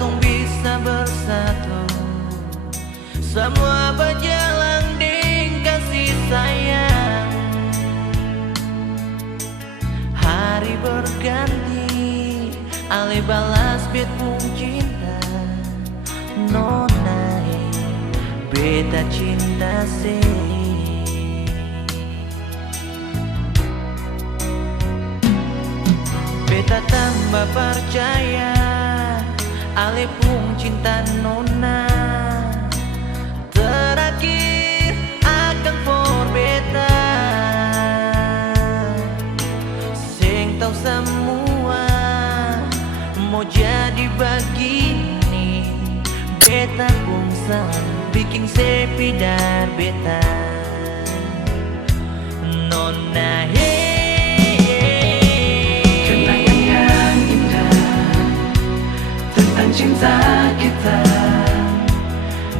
katong bisa bersatu. Semua berjalan dengan kasih sayang. Hari berganti, ale balas bet pun cinta. Nona beta cinta sih. Beta tambah percaya, ale pun cinta nona. Terakhir akan for beta. Sing tahu semua mau jadi begini. Beta pun salah bikin sepi dan beta. Nona kenangan yang indah tentang cinta kita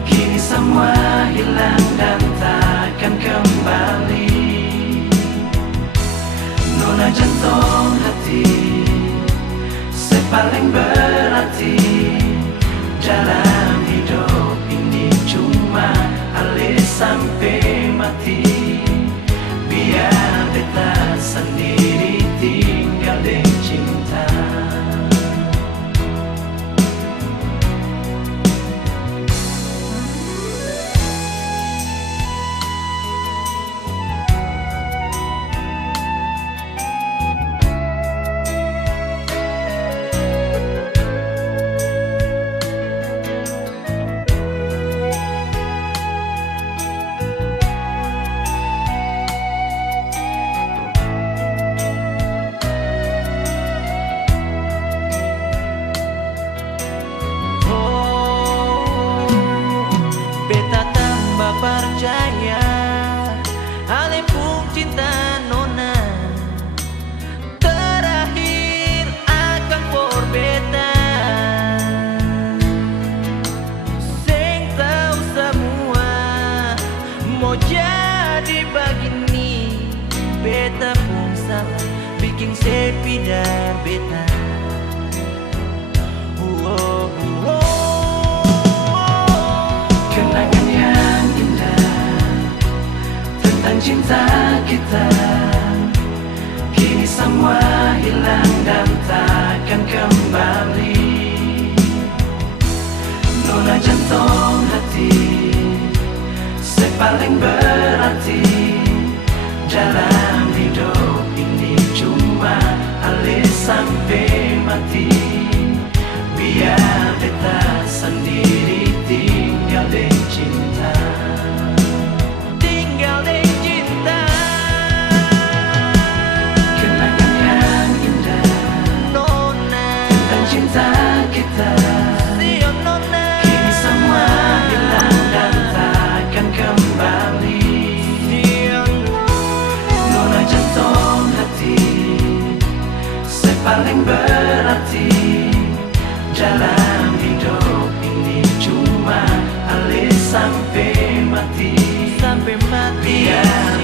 kini semua hilang dan takkan kembali. Nona jantung hati sepaling berarti dalam hidup ini, cuma ale sampai mati. Biar beta sendiri tinggal dengan cinta. Percaya, ale pun cinta nona. Terakhir akan for beta. Sing tahu semua mau jadi begini. Beta pun salah bikin sepi dan beta. Cinta kita kini semua hilang dan takkan kembali. Nona jantung hati sepaling berarti dalam hidup ini, cuma ale sampai mati. Biar beta sendiri tinggal dengan cinta. Kini semua hilang dan takkan kembali. Nona jantung hati sepaling berarti dalam hidup ini, cuma ale sampai mati. Sampai mati. Biar